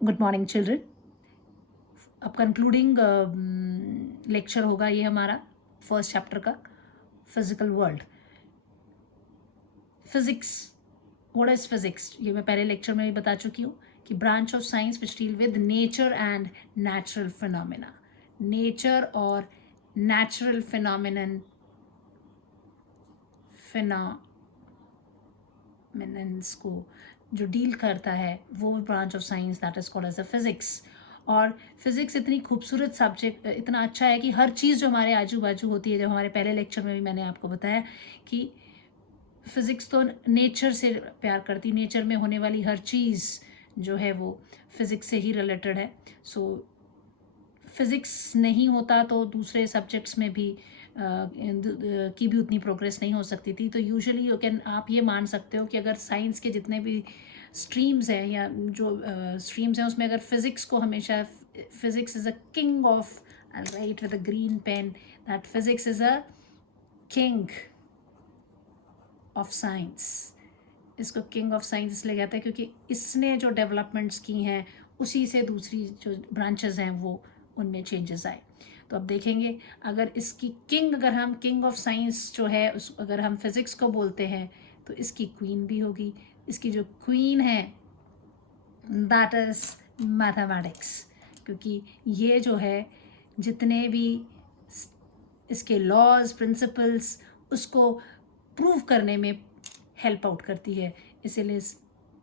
Good morning children. अब concluding lecture होगा ये हमारा फर्स्ट चैप्टर का, physical world. Physics, what is physics, ये मैं पहले लेक्चर में भी बता चुकी हूँ कि branch of science which deal with nature and natural phenomena. Nature और नेचुरल फिनोमिनन फिनोमिनन्स को जो डील करता है वो branch of science that is called as a physics. और फिजिक्स इतनी खूबसूरत सब्जेक्ट, इतना अच्छा है कि हर चीज़ जो हमारे आजू बाजू होती है, जो हमारे पहले लेक्चर में भी मैंने आपको बताया कि फिज़िक्स तो नेचर से प्यार करती, नेचर में होने वाली हर चीज़ जो है वो फिज़िक्स से ही रिलेटेड है। सो फिज़िक्स नहीं होता तो दूसरे सब्जेक्ट्स में भी की भी उतनी प्रोग्रेस नहीं हो सकती थी। तो यूजुअली यू कैन, आप ये मान सकते हो कि अगर साइंस के जितने भी स्ट्रीम्स हैं या जो स्ट्रीम्स हैं उसमें अगर फिज़िक्स को हमेशा, physics is a king of, right with a green pen, that physics is a king of science. इसको किंग ऑफ साइंस इसलिए कहते हैं क्योंकि इसने जो डेवलपमेंट्स की हैं उसी से दूसरी जो ब्रांचेस हैं वो उनमें चेंजेस आए। तो अब देखेंगे, अगर इसकी किंग, अगर हम किंग ऑफ साइंस जो है उस, अगर हम फिज़िक्स को बोलते हैं तो इसकी क्वीन भी होगी। इसकी जो क्वीन है दैट इज़ मैथमेटिक्स, क्योंकि ये जो है जितने भी इसके लॉज प्रिंसिपल्स उसको प्रूव करने में हेल्प आउट करती है, इसीलिए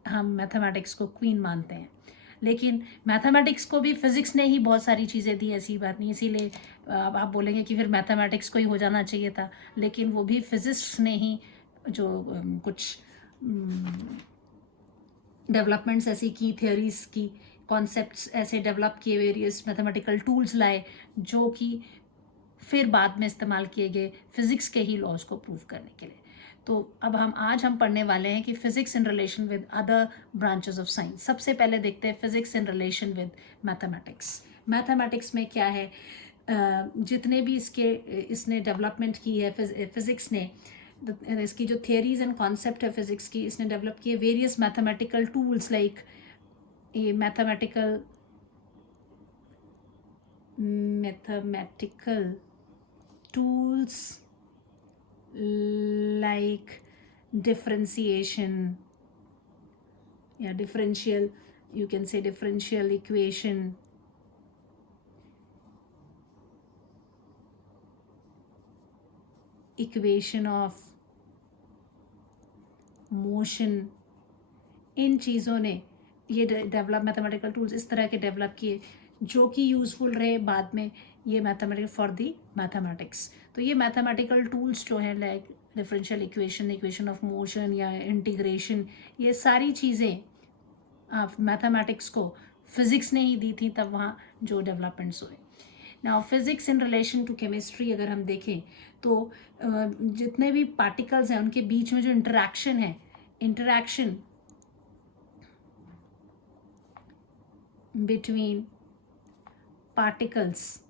हम मैथमेटिक्स को क्वीन मानते हैं। लेकिन मैथमेटिक्स को भी फिज़िक्स ने ही बहुत सारी चीज़ें दी, ऐसी बात नहीं। इसीलिए अब आप बोलेंगे कि फिर मैथमेटिक्स को ही हो जाना चाहिए था, लेकिन वो भी फिज़िक्स ने ही जो कुछ डेवलपमेंट्स ऐसी की, थियोरीज की, कॉन्सेप्ट्स ऐसे डेवलप किए, वेरियस मैथमेटिकल टूल्स लाए जो कि फिर बाद में इस्तेमाल किए गए फिज़िक्स के ही लॉज को प्रूव करने के लिए। तो अब हम पढ़ने वाले हैं कि physics in relation with other branches of science. सबसे पहले देखते हैं physics in relation with mathematics. Mathematics में क्या है, जितने भी इसने डेवलपमेंट की है फिज़िक्स ने, इसकी जो थियरीज एंड कॉन्सेप्ट है फिज़िक्स की, इसने डेवलप किए वेरियस मैथमेटिकल टूल्स, लाइक ये mathematical tools like differentiation, differential, you can say differential equation, equation of motion। इन चीज़ों ने ये डेवलप, मैथमेटिकल टूल्स इस तरह के डेवलप किए जो कि यूज़फुल रहे बाद में ये मैथमेटिक्स फॉर दी मैथमेटिक्स। तो ये मैथमेटिकल टूल्स जो हैं, like differential equation, equation of motion या इंटीग्रेशन, ये सारी चीज़ें आप मैथमेटिक्स को फिज़िक्स ने ही दी थी तब वहाँ जो डेवलपमेंट्स हुए। Now physics in relation to chemistry अगर हम देखें तो जितने भी पार्टिकल्स हैं उनके बीच में जो इंटरेक्शन है, इंटरेक्शन बिटवीन पार्टिकल्स,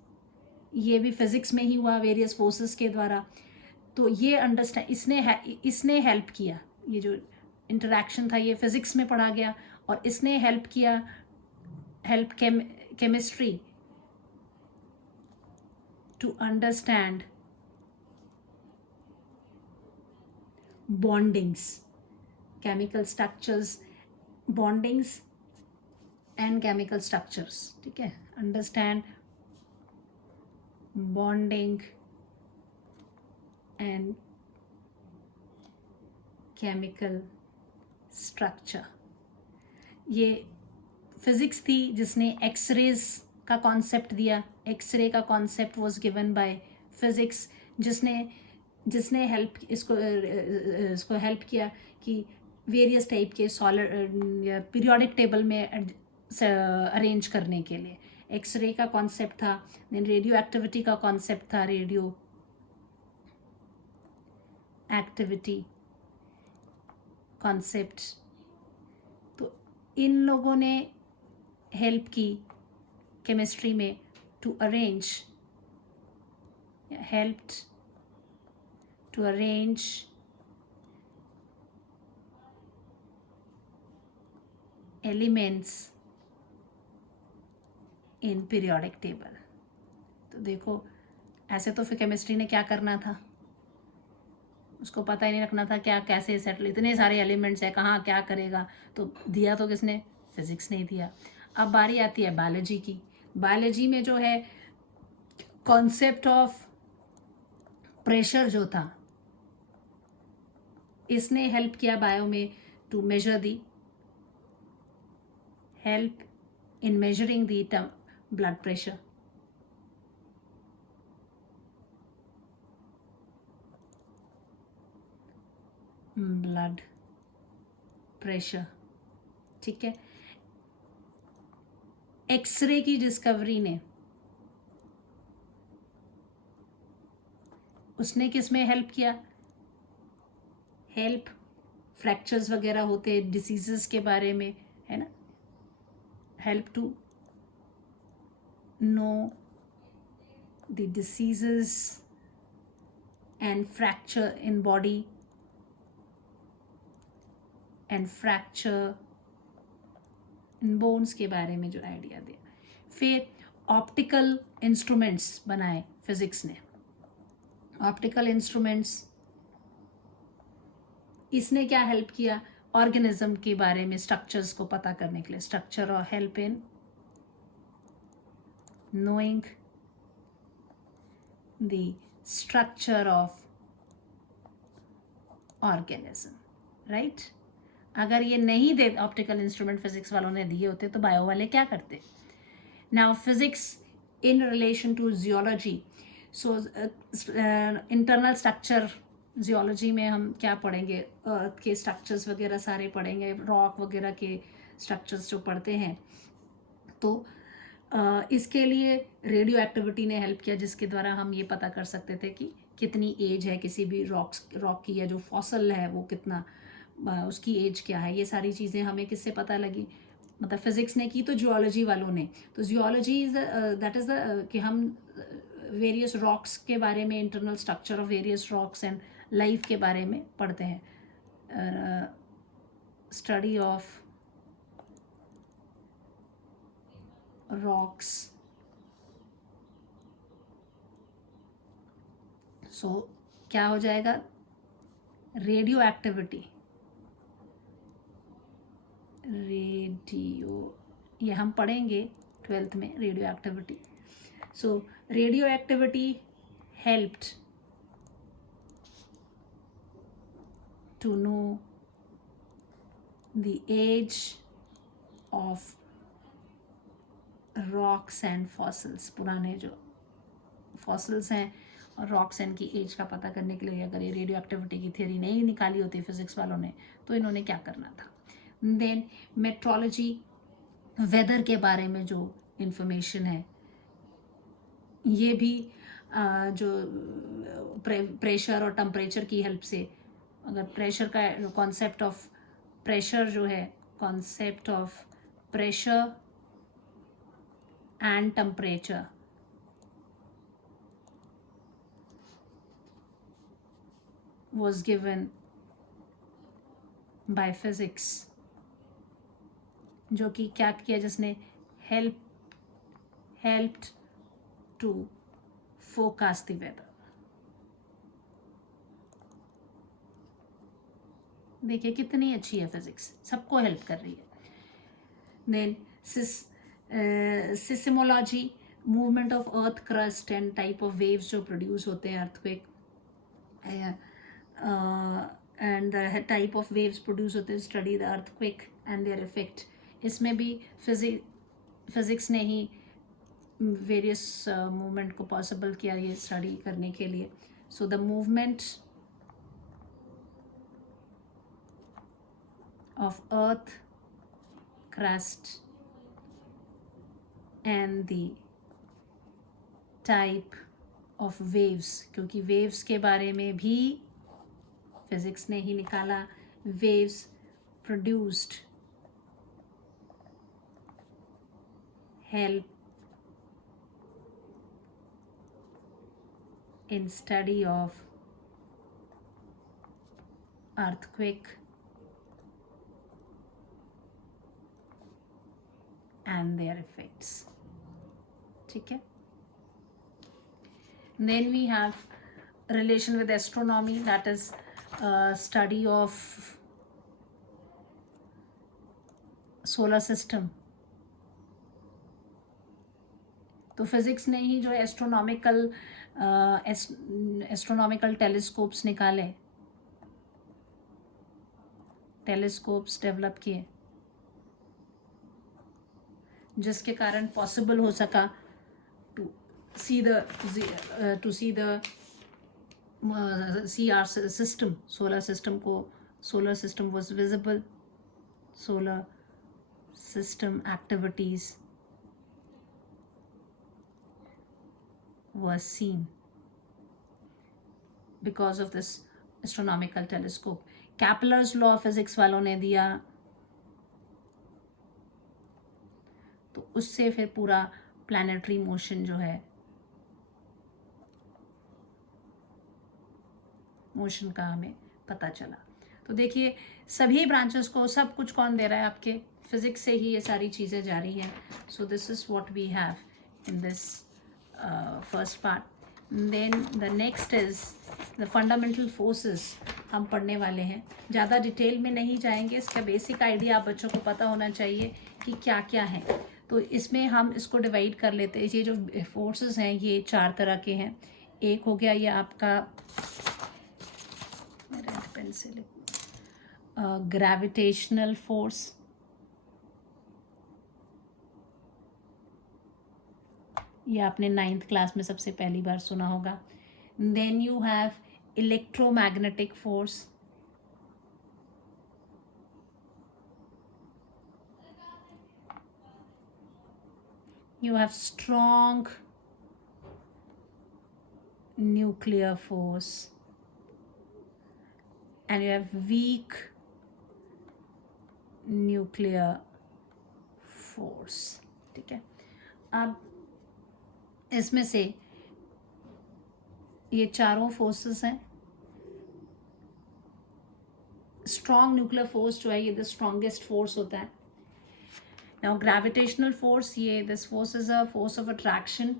ये भी फिज़िक्स में ही हुआ वेरियस फोर्सेस के द्वारा। तो ये अंडरस्टैंड इसने हेल्प किया, ये जो इंटरेक्शन था ये फिज़िक्स में पढ़ा गया और इसने हेल्प किया, help chemistry to understand bondings, chemical structures, bondings and chemical structures, ठीक है, understand bonding and chemical structure. ये फिज़िक्स थी जिसने एक्सरेज का कॉन्सेप्ट दिया। एक्सरे का concept was given by physics, जिसने इसको हेल्प किया कि वेरियस टाइप के सॉलिड या पीरियोडिक टेबल में अरेंज करने के लिए एक्सरे का कॉन्सेप्ट था। देन रेडियो एक्टिविटी का कॉन्सेप्ट था, रेडियो एक्टिविटी कॉन्सेप्ट। तो इन लोगों ने हेल्प की केमिस्ट्री में to arrange, helped to arrange elements in periodic table. तो देखो, ऐसे तो फिर केमिस्ट्री ने क्या करना था, उसको पता ही नहीं रखना था क्या कैसे सेटल, इतने सारे एलिमेंट्स है कहाँ क्या करेगा, तो दिया तो किसने, फिजिक्स ने ही दिया। अब बारी आती है बायोलॉजी की। बायोलॉजी में जो है कॉन्सेप्ट ऑफ प्रेशर जो था, इसने हेल्प किया बायो में to measure the, help in measuring the blood pressure. Blood pressure, ठीक है। एक्सरे की डिस्कवरी ने, उसने किस में हेल्प किया, हेल्प फ्रैक्चर्स वगैरह होते हैं डिसीजेस के बारे में, है ना, help to know the diseases and fracture in body and fracture in bones के बारे में जो आइडिया दिया। फिर ऑप्टिकल इंस्ट्रूमेंट्स बनाए फिजिक्स ने। ऑप्टिकल इंस्ट्रूमेंट्स, इसने क्या हेल्प किया, ऑर्गेनिज्म के बारे में स्ट्रक्चर्स को पता करने के लिए, स्ट्रक्चर और help in knowing the structure of organism, right. अगर ये नहीं दे ऑप्टिकल इंस्ट्रूमेंट फिजिक्स वालों ने दिए होते तो बायो वाले क्या करते। Now physics in relation to geology, so internal structure, geology में हम क्या पढ़ेंगे, अर्थ के स्ट्रक्चर्स वगैरह सारे पढ़ेंगे, रॉक वगैरह के स्ट्रक्चर्स जो पढ़ते हैं। तो इसके लिए रेडियो एक्टिविटी ने हेल्प किया, जिसके द्वारा हम ये पता कर सकते थे कि कितनी एज है किसी भी रॉक की, या जो फॉसल है वो कितना, उसकी एज क्या है। ये सारी चीज़ें हमें किससे पता लगी, मतलब फिजिक्स ने की तो जियोलॉजी वालों ने। तो geology is that is the कि हम वेरियस रॉक्स के बारे में, internal structure of various rocks and life के बारे में पढ़ते हैं। स्टडी ऑफ रॉक्स, सो क्या हो जाएगा, रेडियो एक्टिविटी, रेडियो, ये हम पढ़ेंगे 12th में radio activity. So radio activity helped to know the age of rocks and fossils। पुराने जो फॉसिल्स हैं और रॉक्स एंड की एज का पता करने के लिए, अगर ये रेडियो एक्टिविटी की थ्योरी नहीं निकाली होती फिजिक्स वालों ने, तो इन्होंने क्या करना था। देन मेट्रोलॉजी, वेदर के बारे में जो इंफॉर्मेशन है, ये भी जो प्रेशर और टेम्परेचर की हेल्प से, अगर प्रेशर का कॉन्सेप्ट ऑफ प्रेशर जो है, concept of pressure and temperature was given by physics, जो कि क्या किया जिसने helped to forecast the weather। देखिए कितनी अच्छी है फिजिक्स, सबको हेल्प कर रही है। Then seismology, movement of earth crust and type of waves जो प्रोड्यूस होते हैं, earthquake and the type of waves produce होते हैं, study the earthquake and their effect. इसमें भी फिजिक्स ने ही वेरियस मूवमेंट को पॉसिबल किया ये स्टडी करने के लिए। So the movement of earth crust and the type of waves, क्योंकि waves के बारे में भी फिजिक्स ने ही निकाला। waves produced help in study of earthquake and their effects। ठीक है. Then we have relation with astronomy, that is study of solar system. तो फिजिक्स ने ही जो एस्ट्रोनॉमिकल टेलीस्कोप्स निकाले, टेलीस्कोप्स डेवलप किए, जिसके कारण पॉसिबल हो सका to see our system, solar system को. Solar system was visible, solar system activities was seen because of this astronomical telescope. Kepler's law of physics वालों ने दिया, तो उससे फिर पूरा प्लैनेटरी मोशन जो है, मोशन का हमें पता चला. तो देखिए सभी ब्रांचेस को सब कुछ कौन दे रहा है? आपके फिजिक्स से ही ये सारी चीज़ें जा रही हैं. So this is what we have in this first part. Then the next is the fundamental forces हम पढ़ने वाले हैं. ज़्यादा डिटेल में नहीं जाएंगे, इसका बेसिक आइडिया आप बच्चों को पता होना चाहिए कि क्या क्या है. तो इसमें हम इसको डिवाइड कर लेते हैं. ये जो फोर्सेस हैं ये 4 तरह के हैं. एक हो गया ये आपका, मेरा पेन से ग्रेविटेशनल फोर्स. ये आपने 9th क्लास में सबसे पहली बार सुना होगा. Then you have electromagnetic force. You have strong nuclear force and you have weak nuclear force. ठीक है. अब इसमें से ये चारों फोर्सेस हैं. स्ट्रॉन्ग न्यूक्लियर फोर्स जो है ये द स्ट्रॉन्गेस्ट फोर्स होता है. नाउ ग्रेविटेशनल फोर्स, ये this force is a force of attraction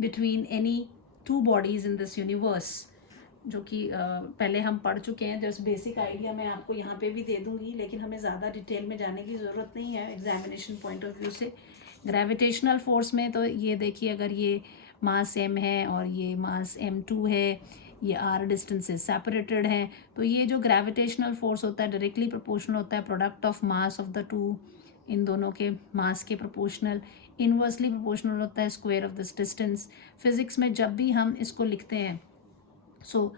between any 2 bodies in this universe, जो कि पहले हम पढ़ चुके हैं. जस्ट बेसिक आइडिया मैं आपको यहाँ पे भी दे दूँगी, लेकिन हमें ज़्यादा डिटेल में जाने की ज़रूरत नहीं है एग्जामिनेशन पॉइंट ऑफ व्यू से. ग्रेविटेशनल फोर्स में तो ये देखिए, अगर ये मास m है और ये मास m2 है, ये r डिस्टेंस से सेपरेटेड हैं, तो ये जो ग्रेविटेशनल फोर्स होता है डायरेक्टली प्रोपोर्शनल होता है product of mass of the 2, इन दोनों के मास के प्रोपोर्शनल. इनवर्सली प्रोपोर्शनल होता है square of this distance. Physics में जब भी हम इसको लिखते हैं, सो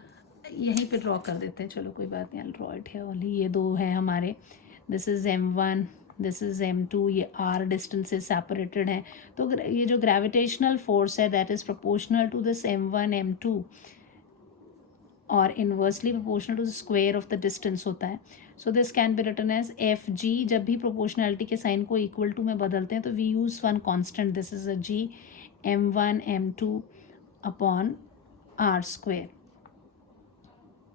यहीं पे ड्रॉ कर देते हैं. चलो कोई बात नहीं, I draw it here only. ये 2 हैं हमारे, this is m1, this is m2, ये r डिस्टेंस से सेपरेटेड हैं. तो ये जो ग्रेविटेशनल फोर्स है that is proportional to this m1 m2 और inversely proportional to the square of the distance होता है. So this can be written as F G. जब भी प्रोपोर्शनैलिटी के साइन को इक्वल टू में बदलते हैं तो we use one constant, this is a g m1 m2 upon r square.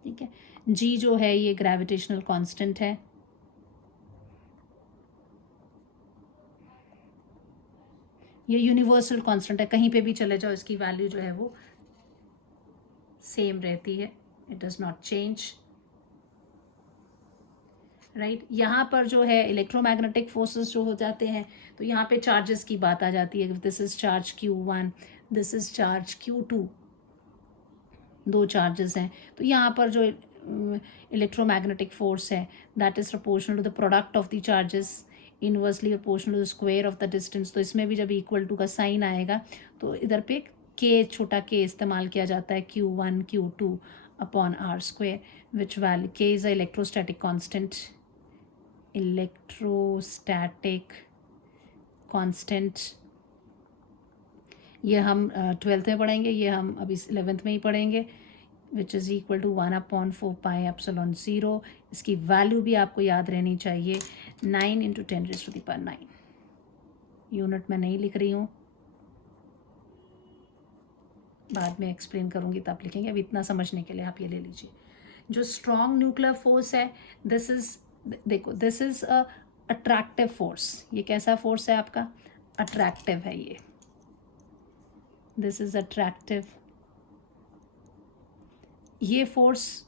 ठीक है. g जो है ये ग्रेविटेशनल कांस्टेंट है. ये यूनिवर्सल कांस्टेंट है, कहीं पे भी चले जाओ इसकी वैल्यू जो है वो सेम रहती है. It does not change. Right. यहाँ पर जो है इलेक्ट्रोमैग्नेटिक फोर्सेस जो हो जाते हैं, तो यहाँ पे चार्जेस की बात आ जाती है. This is charge Q1, this is charge Q2, 2 charges हैं. तो यहाँ पर जो इलेक्ट्रोमैग्नेटिक फोर्स है that is proportional to the product of the charges, inversely proportional to the square of the distance. तो इसमें भी जब इक्वल टू का साइन आएगा तो इधर पे k, छोटा k इस्तेमाल किया जाता है, Q1 Q2 upon r square, which value k is a electrostatic constant. Electrostatic constant ये हम 12th में पढ़ेंगे, ये हम अभी 11th में ही पढ़ेंगे. Which is equal to 1/4 pi epsilon 0. इसकी वैल्यू भी आपको याद रहनी चाहिए, 9 × 10⁻⁹. यूनिट में नहीं लिख रही हूँ, बाद में एक्सप्लेन करूँगी तब लिखेंगे. अभी इतना समझने के लिए आप ये ले लीजिए. जो स्ट्रॉन्ग न्यूक्लियर फोर्स है, दिस इज़, देखो this is a attractive force. ये कैसा फोर्स है आपका? अट्रैक्टिव है ये. This is attractive. ये फोर्स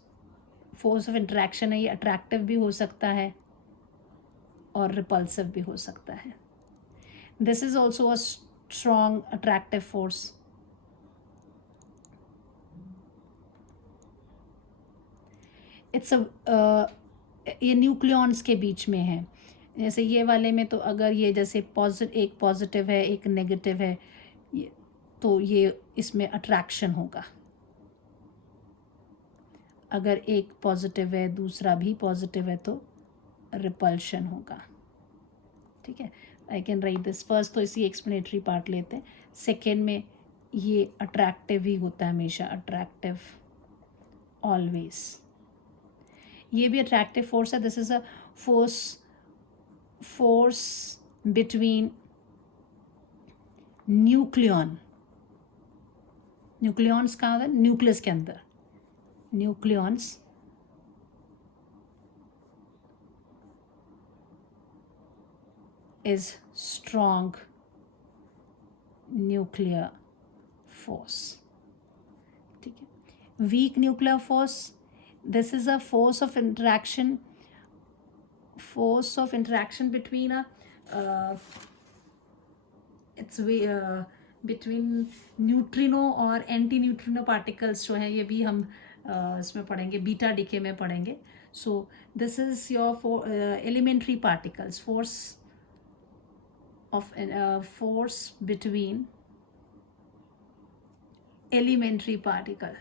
ऑफ इंटरेक्शन है, ये अट्रैक्टिव भी हो सकता है और रिपल्सिव भी हो सकता है। This is also a strong attractive force. It's ये न्यूक्लियॉन्स के बीच में है। जैसे ये वाले में तो अगर ये जैसे एक पॉजिटिव है एक नेगेटिव है, तो ये इसमें अट्रैक्शन होगा। अगर एक पॉजिटिव है दूसरा भी पॉजिटिव है तो रिपल्शन होगा। ठीक है, I can write this. First तो इसी एक्सप्लेनेटरी पार्ट लेते हैं। सेकेंड में ये अट्रैक्टिव ही होता है हमेशा, अट्रैक्टिव ऑलवेज। ये भी अट्रैक्टिव फोर्स है। This is a force between nucleons कहाँ होता है? न्यूक्लियस के अंदर। Nucleons is strong nuclear force. ठीक है, weak nuclear force, this is a force of interaction between between neutrino और एंटी न्यूट्रिनो पार्टिकल्स जो हैं, ये भी हम इसमें पढ़ेंगे, बीटा डीके में पढ़ेंगे। So this is your elementary particles, force between elementary particle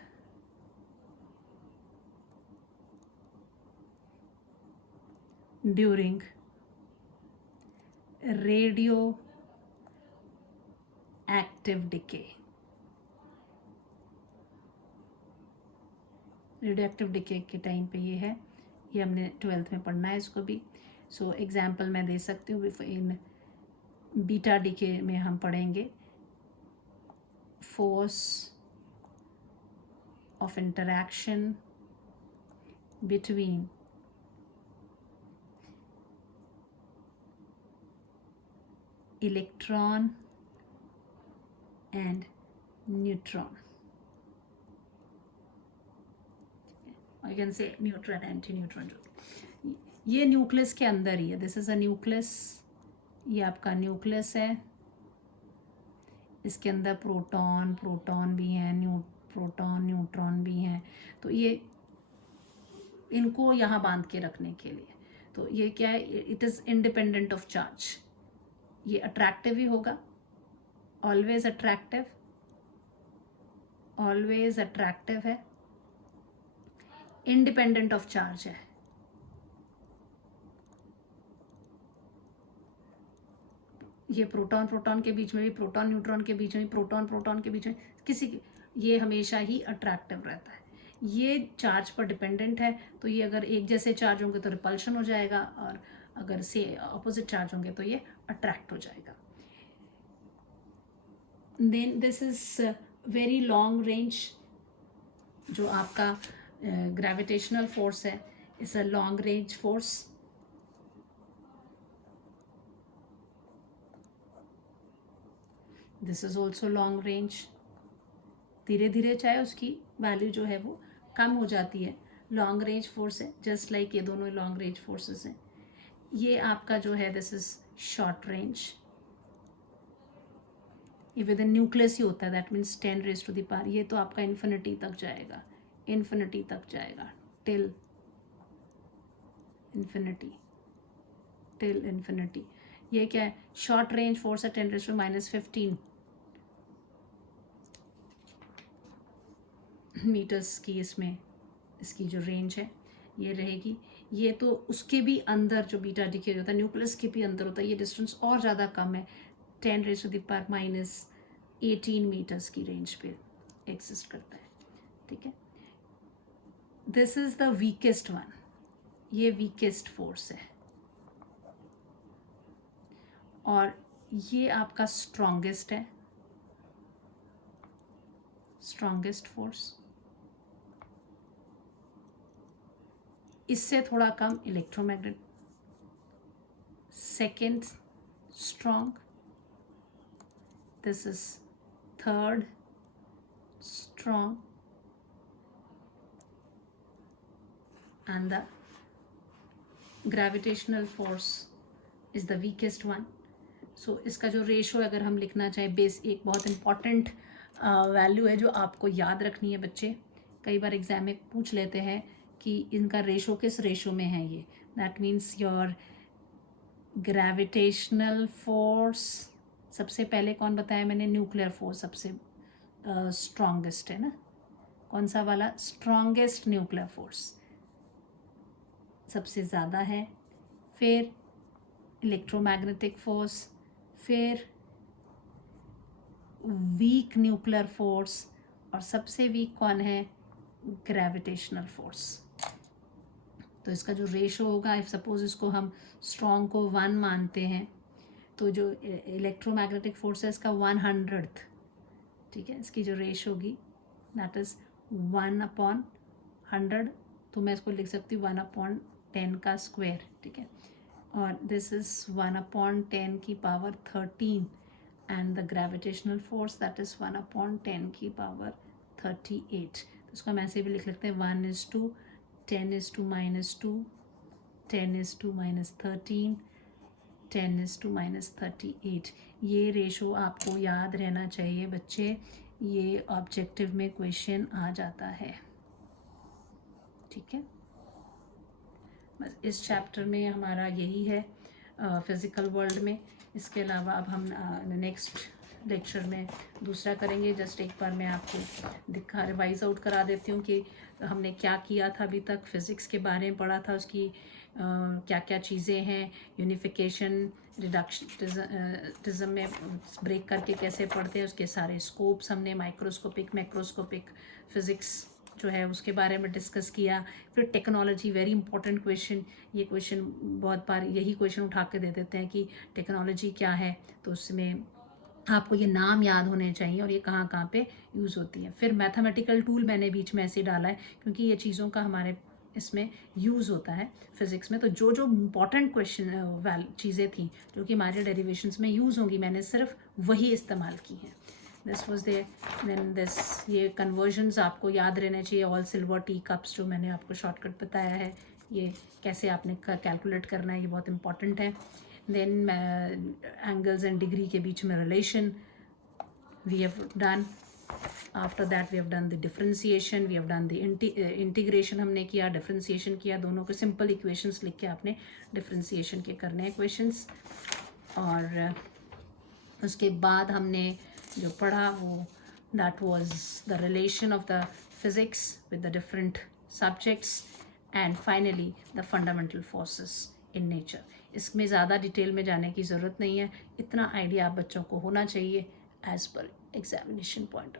during radioactive decay. Radioactive decay के टाइम पे ये है, ये हमने 12th में पढ़ना है इसको भी। सो एग्जाम्पल मैं दे सकती हूँ। इन बीटा डीके में हम पढ़ेंगे force of interaction between electron and neutron. I can say neutron anti neutron. ये न्यूक्लियस के अंदर ही है। दिस इज अ न्यूक्लियस, ये आपका न्यूक्लियस है। इसके अंदर प्रोटॉन भी हैं, न्यूट्रॉन भी हैं। तो ये इनको यहाँ बांध के रखने के लिए, तो ये क्या है, it is independent of charge. ये अट्रैक्टिव ही होगा, ऑलवेज अट्रैक्टिव है, इंडिपेंडेंट ऑफ चार्ज है। ये प्रोटॉन के बीच में भी, प्रोटॉन न्यूट्रॉन के बीच में, प्रोटॉन के बीच में, ये हमेशा ही अट्रैक्टिव रहता है। ये चार्ज पर डिपेंडेंट है, तो ये अगर एक जैसे चार्ज होंगे तो रिपल्शन हो जाएगा, और अगर से ऑपोजिट चार्ज होंगे तो ये अट्रैक्ट हो जाएगा। Then this is very long range. जो आपका ग्रेविटेशनल फोर्स है, it's a long range force. This is also long range. धीरे धीरे चाहे उसकी वैल्यू जो है वो कम हो जाती है, लॉन्ग रेंज फोर्स है। जस्ट लाइक ये दोनों लॉन्ग रेंज फोर्सेस हैं। ये आपका जो है दिस इज शॉर्ट रेंज। ये विद इन न्यूक्लियस ही होता है, that means 10 raise to the power. ये तो आपका इन्फिनिटी तक जाएगा, टिल इन्फिनिटी। ये क्या है, शॉर्ट रेंज फोर्स है, 10 रेज टू -15 मीटर्स की इसमें इसकी जो रेंज है ये रहेगी। ये तो उसके भी अंदर जो बीटा डीके होता है, न्यूक्लियस के भी अंदर होता है, ये डिस्टेंस और ज़्यादा कम है, 10 raise to the power -18 metres की रेंज पे एग्जिस्ट करता है। ठीक है, this is the weakest one, ये वीकेस्ट फोर्स है। और ये आपका स्ट्रॉन्गेस्ट है, स्ट्रॉन्गेस्ट फोर्स। इससे थोड़ा कम electromagnet, second strong, this is third strong and the gravitational force is the weakest one. So इसका जो रेशो अगर हम लिखना चाहें, बेस एक बहुत इंपॉर्टेंट वैल्यू है जो आपको याद रखनी है बच्चे. कई बार एग्जाम में पूछ लेते हैं कि इनका रेशो किस रेशो में है. ये that means your gravitational force, सबसे पहले कौन बताया मैंने, न्यूक्लियर फोर्स सबसे स्ट्रॉन्गेस्ट है ना, कौन सा वाला, स्ट्रॉन्गेस्ट न्यूक्लियर फोर्स सबसे ज़्यादा है. फिर इलेक्ट्रोमैग्नेटिक फोर्स, फिर वीक न्यूक्लियर फोर्स, और सबसे वीक कौन है, ग्रेविटेशनल फोर्स. तो इसका जो रेशो होगा, इफ सपोज इसको हम स्ट्रॉन्ग को 1 मानते हैं, तो जो इलेक्ट्रोमैग्नेटिक फोर्स है इसका 100th, ठीक है. इसकी जो रेशो होगी दैट इज़ 1/100. तो मैं इसको लिख सकती हूँ 1/10 का स्क्वायर, ठीक है. और दिस इज़ 1/10 की power 13 and the gravitational force that is 1/10 की पावर 38. तो इसको हम ऐसे भी लिख सकते हैं 1:10 -2, 10 -13, 10 -38. ये रेशो आपको याद रहना चाहिए बच्चे, ये ऑब्जेक्टिव में क्वेश्चन आ जाता है, ठीक है. बस इस चैप्टर में हमारा यही है फिज़िकल वर्ल्ड में. इसके अलावा अब हम नेक्स्ट लेक्चर में दूसरा करेंगे. जस्ट एक बार मैं आपको रिवाइज आउट करा देती हूँ कि हमने क्या किया था अभी तक. फिज़िक्स के बारे में पढ़ा था, उसकी क्या क्या चीज़ें हैं, यूनिफिकेशन, रिडक्शनिज्म में ब्रेक करके कैसे पढ़ते हैं, उसके सारे स्कोप्स हमने माइक्रोस्कोपिक, मैक्रोस्कोपिक फिज़िक्स जो है उसके बारे में डिस्कस किया. फिर टेक्नोलॉजी, वेरी इंपॉर्टेंट क्वेश्चन. ये क्वेश्चन बहुत बार यही क्वेश्चन उठा के दे देते हैं कि टेक्नोलॉजी क्या है, तो उसमें आपको ये नाम याद होने चाहिए और ये कहाँ कहाँ पे यूज़ होती है. फिर मैथमेटिकल टूल मैंने बीच में ऐसे डाला है क्योंकि ये चीज़ों का हमारे इसमें यूज़ होता है फिज़िक्स में. तो जो जो इम्पॉर्टेंट क्वेश्चन चीज़ें थी जो कि हमारे डेरिवेशंस में यूज़ होंगी, मैंने सिर्फ वही इस्तेमाल की हैं. दिस वॉज देन दिस, ये कन्वर्जन्स आपको याद रहने चाहिए. ऑल सिल्वर टी कप्स जो मैंने आपको शॉर्टकट बताया है, ये कैसे आपने कैलकुलेट करना है, ये बहुत इंपॉर्टेंट है. देन एंगल्स एंड डिग्री के बीच में relation we have done. After that we have done the differentiation, we have done the integration हमने किया, डिफरेंशिएशन किया. दोनों के सिंपल इक्वेशंस लिख के आपने डिफरेंशिएशन के करने हैं क्वेश्चंस. और उसके बाद हमने जो पढ़ा वो that was the relation of the physics with the different subjects and finally the fundamental forces in nature. इसमें ज़्यादा डिटेल में जाने की ज़रूरत नहीं है, इतना आइडिया आप बच्चों को होना चाहिए as per examination point of